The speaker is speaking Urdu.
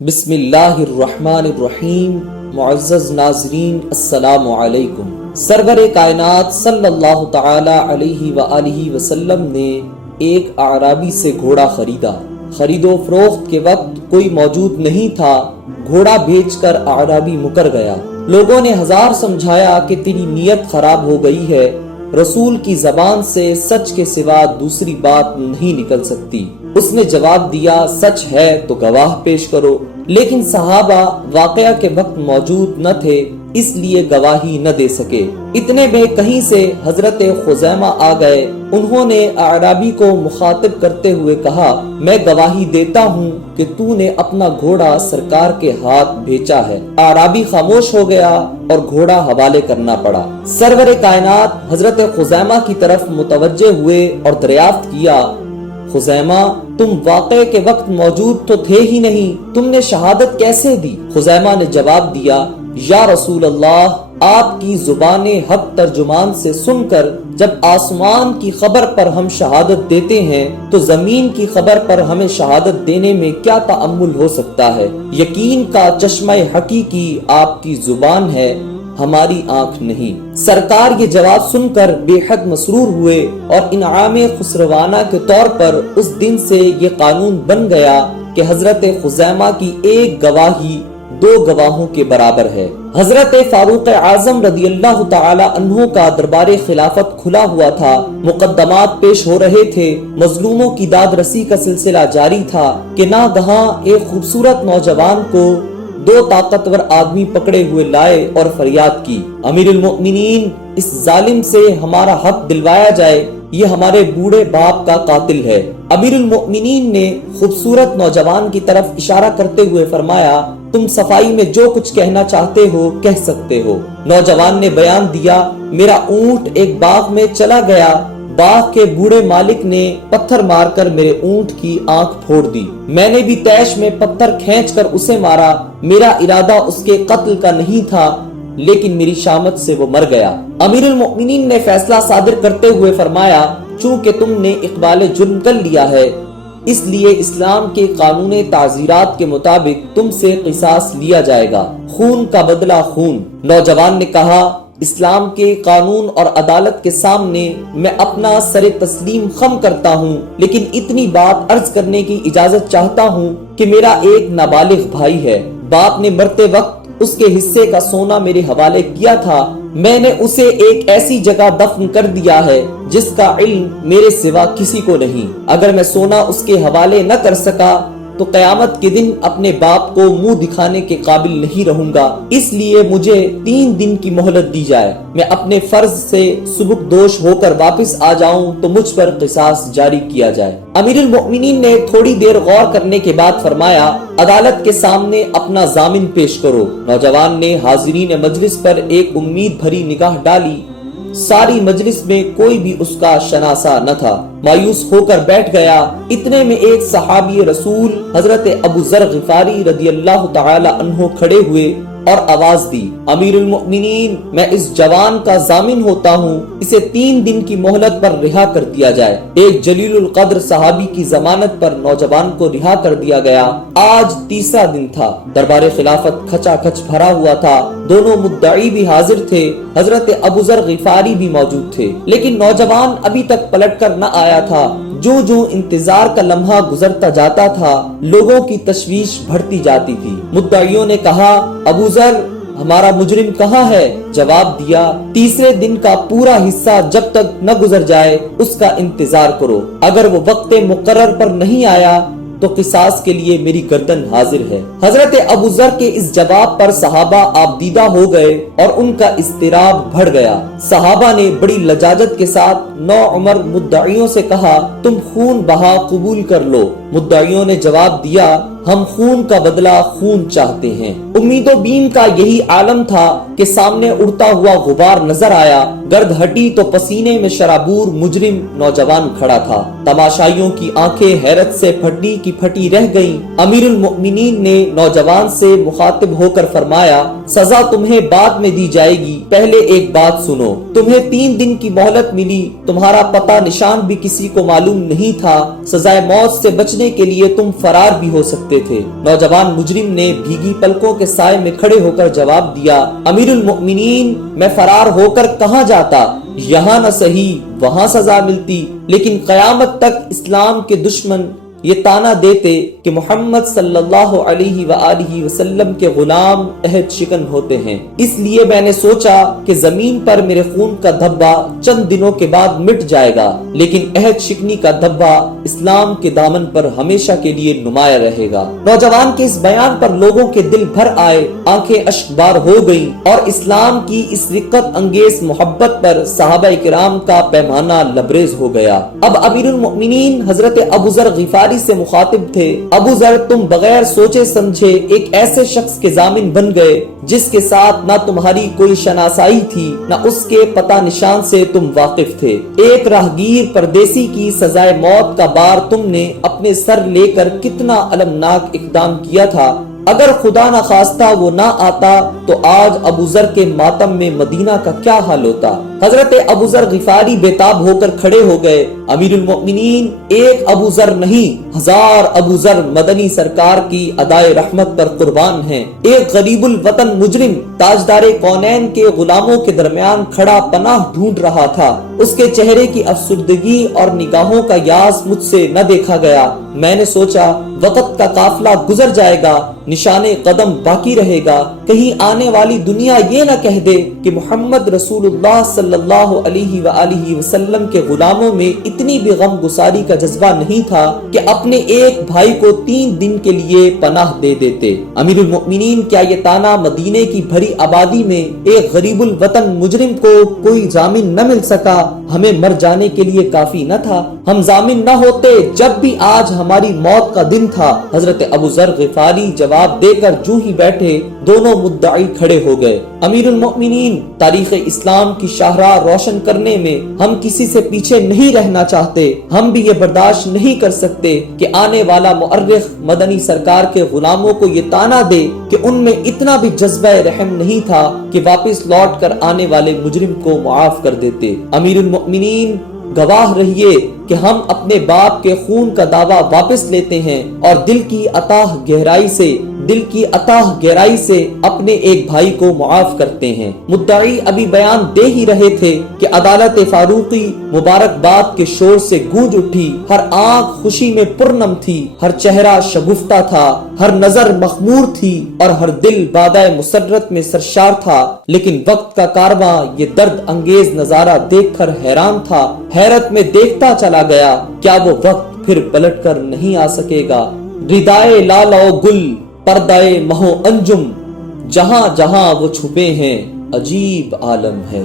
بسم اللہ الرحمن الرحیم۔ معزز ناظرین السلام علیکم۔ سرور کائنات صلی اللہ تعالی علیہ وآلہ وسلم نے ایک اعرابی سے گھوڑا خریدا۔ خرید و فروخت کے وقت کوئی موجود نہیں تھا۔ گھوڑا بیچ کر اعرابی مکر گیا۔ لوگوں نے ہزار سمجھایا کہ تیری نیت خراب ہو گئی ہے، رسول کی زبان سے سچ کے سوا دوسری بات نہیں نکل سکتی۔ اس نے جواب دیا، سچ ہے تو گواہ پیش کرو، لیکن صحابہ واقعہ کے وقت موجود نہ تھے، اس لیے گواہی نہ دے سکے۔ اتنے میں کہیں سے حضرت خزیمہ آ گئے۔ انہوں نے اعرابی کو مخاطب کرتے ہوئے کہا، میں گواہی دیتا ہوں کہ تو نے اپنا گھوڑا سرکار کے ہاتھ بیچا ہے۔ اعرابی خاموش ہو گیا اور گھوڑا حوالے کرنا پڑا۔ سرور کائنات حضرت خزیمہ کی طرف متوجہ ہوئے اور دریافت کیا، خزیمہ تم واقعے کے وقت موجود تو تھے ہی نہیں، تم نے شہادت کیسے دی؟ خزیمہ نے جواب دیا، یا رسول اللہ، آپ کی زبان حق ترجمان سے سن کر جب آسمان کی خبر پر ہم شہادت دیتے ہیں تو زمین کی خبر پر ہمیں شہادت دینے میں کیا تأمل ہو سکتا ہے؟ یقین کا چشمہ حقیقی آپ کی زبان ہے، ہماری آنکھ نہیں۔ سرکار یہ جواب سن کر بے حد مسرور ہوئے اور انعام خسروانہ کے طور پر اس دن سے یہ قانون بن گیا کہ حضرت خزیمہ کی ایک گواہی دو گواہوں کے برابر ہے۔ حضرت فاروق اعظم رضی اللہ تعالی عنہ کا دربار خلافت کھلا ہوا تھا، مقدمات پیش ہو رہے تھے، مظلوموں کی داد رسی کا سلسلہ جاری تھا کہ ناگہاں ایک خوبصورت نوجوان کو دو طاقتور آدمی پکڑے ہوئے لائے اور فریاد کی، امیر المؤمنین، اس ظالم سے ہمارا حق دلوایا جائے، یہ ہمارے بوڑھے باپ کا قاتل ہے۔ امیر المؤمنین نے خوبصورت نوجوان کی طرف اشارہ کرتے ہوئے فرمایا، تم صفائی میں جو کچھ کہنا چاہتے ہو کہہ سکتے ہو۔ نوجوان نے بیان دیا، میرا اونٹ ایک باغ میں چلا گیا، باغ کے بوڑھے مالک نے پتھر مار کر میرے اونٹ کی آنکھ پھوڑ دی، میں نے بھی تیش میں پتھر کھینچ کر اسے مارا، میرا ارادہ اس کے قتل کا نہیں تھا، لیکن میری شامت سے وہ مر گیا۔ امیر المؤمنین نے فیصلہ صادر کرتے ہوئے فرمایا، چونکہ تم نے اقبال جرم کر لیا ہے، اس لیے اسلام کے قانون تعزیرات کے مطابق تم سے قصاص لیا جائے گا، خون کا بدلہ خون۔ نوجوان نے کہا، اسلام کے قانون اور عدالت کے سامنے میں اپنا سر تسلیم خم کرتا ہوں، لیکن اتنی بات عرض کرنے کی اجازت چاہتا ہوں کہ میرا ایک نابالغ بھائی ہے، باپ نے مرتے وقت اس کے حصے کا سونا میرے حوالے کیا تھا، میں نے اسے ایک ایسی جگہ دفن کر دیا ہے جس کا علم میرے سوا کسی کو نہیں۔ اگر میں سونا اس کے حوالے نہ کر سکا تو قیامت کے دن اپنے باپ کو منہ دکھانے کے قابل نہیں رہوں گا، اس لیے مجھے 3 دن کی مہلت دی جائے، میں اپنے فرض سے سبکدوش ہو کر واپس آ جاؤں تو مجھ پر قصاص جاری کیا جائے۔ امیر المؤمنین نے تھوڑی دیر غور کرنے کے بعد فرمایا، عدالت کے سامنے اپنا ضامن پیش کرو۔ نوجوان نے حاضرین مجلس پر ایک امید بھری نگاہ ڈالی، ساری مجلس میں کوئی بھی اس کا شناسا نہ تھا، مایوس ہو کر بیٹھ گیا۔ اتنے میں ایک صحابی رسول حضرت ابو ذر غفاری رضی اللہ تعالی عنہ کھڑے ہوئے اور آواز دی، امیر المؤمنین، میں اس جوان کا ضامن ہوتا ہوں، اسے 3 دن کی مہلت پر رہا کر دیا جائے۔ ایک جلیل القدر صحابی کی ضمانت پر نوجوان کو رہا کر دیا گیا۔ آج تیسرا دن تھا، دربار خلافت کھچا کھچ بھرا ہوا تھا، دونوں مدعی بھی حاضر تھے، حضرت ابو ذر غفاری بھی موجود تھے، لیکن نوجوان ابھی تک پلٹ کر نہ آیا تھا۔ جو انتظار کا لمحہ گزرتا جاتا تھا، لوگوں کی تشویش بڑھتی جاتی تھی۔ مدعیوں نے کہا، ابو ذر، ہمارا مجرم کہاں ہے؟ جواب دیا، تیسرے دن کا پورا حصہ جب تک نہ گزر جائے اس کا انتظار کرو، اگر وہ وقت مقرر پر نہیں آیا تو قصاص کے لیے میری گردن حاضر ہے۔ حضرت ابو ذر کے اس جواب پر صحابہ آبدیدہ ہو گئے اور ان کا اضطراب بڑھ گیا۔ صحابہ نے بڑی لجاجت کے ساتھ نوعمر مدعیوں سے کہا، تم خون بہا قبول کر لو۔ مدعیوں نے جواب دیا، ہم خون کا بدلہ خون چاہتے ہیں۔ امید و بیم کا یہی عالم تھا کہ سامنے اڑتا ہوا غبار نظر آیا، گرد ہٹی تو پسینے میں شرابور مجرم نوجوان کھڑا تھا۔ تماشائیوں کی آنکھیں حیرت سے پھٹی کی پھٹی رہ گئیں۔ امیر المؤمنین نے نوجوان سے مخاطب ہو کر فرمایا، سزا تمہیں بعد میں دی جائے گی، پہلے ایک بات سنو، تمہیں 3 دن کی مہلت ملی، تمہارا پتہ نشان بھی کسی کو معلوم نہیں تھا، سزائے موت سے بچنے کے لیے تم فرار بھی ہو سکتے ہوتے تھے۔ نوجوان مجرم نے بھیگی پلکوں کے سائے میں کھڑے ہو کر جواب دیا، امیر المؤمنین میں فرار ہو کر کہاں جاتا، یہاں نہ سہی وہاں سزا ملتی، لیکن قیامت تک اسلام کے دشمن یہ تانا دیتے کہ محمد صلی اللہ علیہ وآلہ وسلم کے غلام عہد شکن ہوتے ہیں۔ اس لیے میں نے سوچا کہ زمین پر میرے خون کا دھبا چند دنوں کے بعد مٹ جائے گا، لیکن عہد شکنی کا دھبا اسلام کے دامن پر ہمیشہ کے لیے نمایاں رہے گا۔ نوجوان کے اس بیان پر لوگوں کے دل بھر آئے، آنکھیں اشکبار ہو گئیں، اور اسلام کی اس رقت انگیز محبت پر صحابہ کرام کا پیمانہ لبریز ہو گیا۔ اب امیر المؤمنین حضرت ابو ذر غفاری سے مخاطب تھے، ابو ذر تم بغیر سوچے سمجھے ایک ایسے شخص کے ضامن بن گئے جس کے ساتھ نہ تمہاری کوئی شناسائی تھی، نہ اس کے پتہ نشان سے تم واقف تھے۔ ایک راہگیر پردیسی کی سزائے موت کا بار تم نے اپنے سر لے کر کتنا المناک اقدام کیا تھا، اگر خدا نہ خواستہ وہ نہ آتا تو آج ابو ذر کے ماتم میں مدینہ کا کیا حال ہوتا۔ حضرت ابو ذر غفاری بےتاب ہو کر کھڑے ہو گئے، امیر المؤمنین ایک ابو ذر نہیں، ہزار ابو ذر مدنی سرکار کی ادائے رحمت پر قربان ہیں۔ ایک غریب الوطن مجرم تاجدار کونین کے غلاموں کے درمیان کھڑا پناہ ڈھونڈ رہا تھا، اس کے چہرے کی افسردگی اور نگاہوں کا یاس مجھ سے نہ دیکھا گیا۔ میں نے سوچا وقت کا قافلہ گزر جائے گا، نشان قدم باقی رہے گا، کہیں آنے والی دنیا یہ نہ کہہ دے کہ محمد رسول اللہ صلی اللہ علیہ وآلہ وسلم کے غلاموں میں اتنی بھی غم گساری کا جذبہ نہیں تھا کہ اپنے ایک بھائی کو 3 دن کے لیے پناہ دے دیتے۔ امیر المؤمنین کیا یہ تانا مدینے کی بھری آبادی میں ایک غریب الوطن مجرم کو کوئی ضامن نہ مل سکا ہمیں مر جانے کے لیے کافی نہ تھا؟ ہم ضامن نہ ہوتے جب بھی آج ہماری موت کا دن تھا۔ حضرت ابو ذر غفاری جواب دے کر جو ہی بیٹھے دونوں مدعی کھڑے ہو گئے۔ امیر المؤمنین تاریخ اسلام کی شاہراہ روشن کرنے میں ہم کسی سے پیچھے نہیں رہنا چاہتے، ہم بھی یہ برداشت نہیں کر سکتے کہ آنے والا مؤرخ مدنی سرکار کے غلاموں کو یہ تانا دے کہ ان میں اتنا بھی جذبہ رحم نہیں تھا کہ واپس لوٹ کر آنے والے مجرم کو معاف کر دیتے۔ امیر المؤمنین گواہ رہیے کہ ہم اپنے باپ کے خون کا دعویٰ واپس لیتے ہیں اور دل کی اتاہ گہرائی سے اپنے ایک بھائی کو معاف کرتے ہیں۔ مدعی ابھی بیان دے ہی رہے تھے کہ عدالت فاروقی مبارکباد کے شور سے گونج اٹھی، ہر آنکھ خوشی میں پرنم تھی، ہر چہرہ شگفتہ تھا، ہر نظر مخمور تھی اور ہر دل بادۂ مسرت میں سرشار تھا۔ لیکن وقت کا کارواں یہ درد انگیز نظارہ دیکھ کر حیران تھا، حیرت میں دیکھتا چلا گیا، کیا وہ وقت پھر پلٹ کر نہیں آ سکے گا؟ ردائے لالہ و گل، پردائے مہو انجم، جہاں جہاں وہ چھپے ہیں عجیب عالم ہے۔